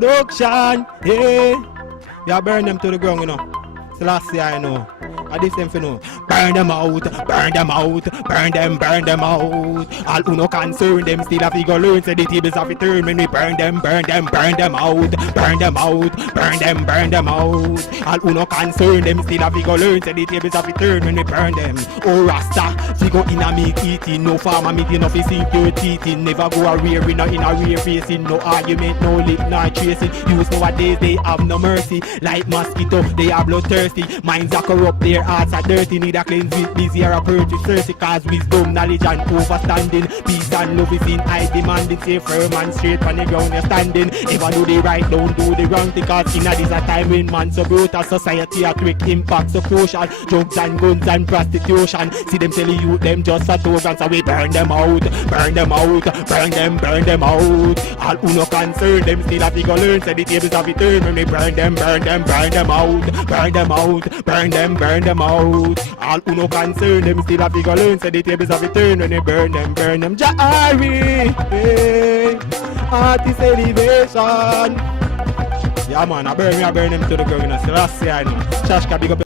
Production, hey. You burn them to the ground, you know. So last year, I know. I this them for know. Burn them out, burn them out, burn them out. All who no concern them still have to go learn. So the tables have to turn when we burn them out, burn them out, burn them out. All who no concern them still have to go learn. So the tables have to turn when we burn them. Oh Rasta, we go in a meat eating, no farmer meeting, no fishing, pure teething. Never go a rear, we not in a rear facing. No argument, no lip, no tracing. Use nowadays they have no mercy. Like mosquito, they are bloodthirsty. Minds are corrupt, their hearts are dirty. Need a cleanse with busy or a purchase thirsty. Cause wisdom, knowledge and overstanding. Peace and love is in high demanding. Stay firm and straight on the ground you're standing. Never do the right, don't do the wrong. Because in this a time when man so brutal. Society a quick impact so crucial. Drugs and guns and prostitution. See them telling you them just a token. So we burn them out, burn them out, burn them out. All who no concern them still have to go learn. So the tables have to turn when we burn them out, burn them out, burn them out. All who no concern them still have to go learn. So the tables have to turn when they burn them. Jahari, hey. Artiste Elevation. Yeah man, I burn them to the ground. So last year I know. Shashka big up.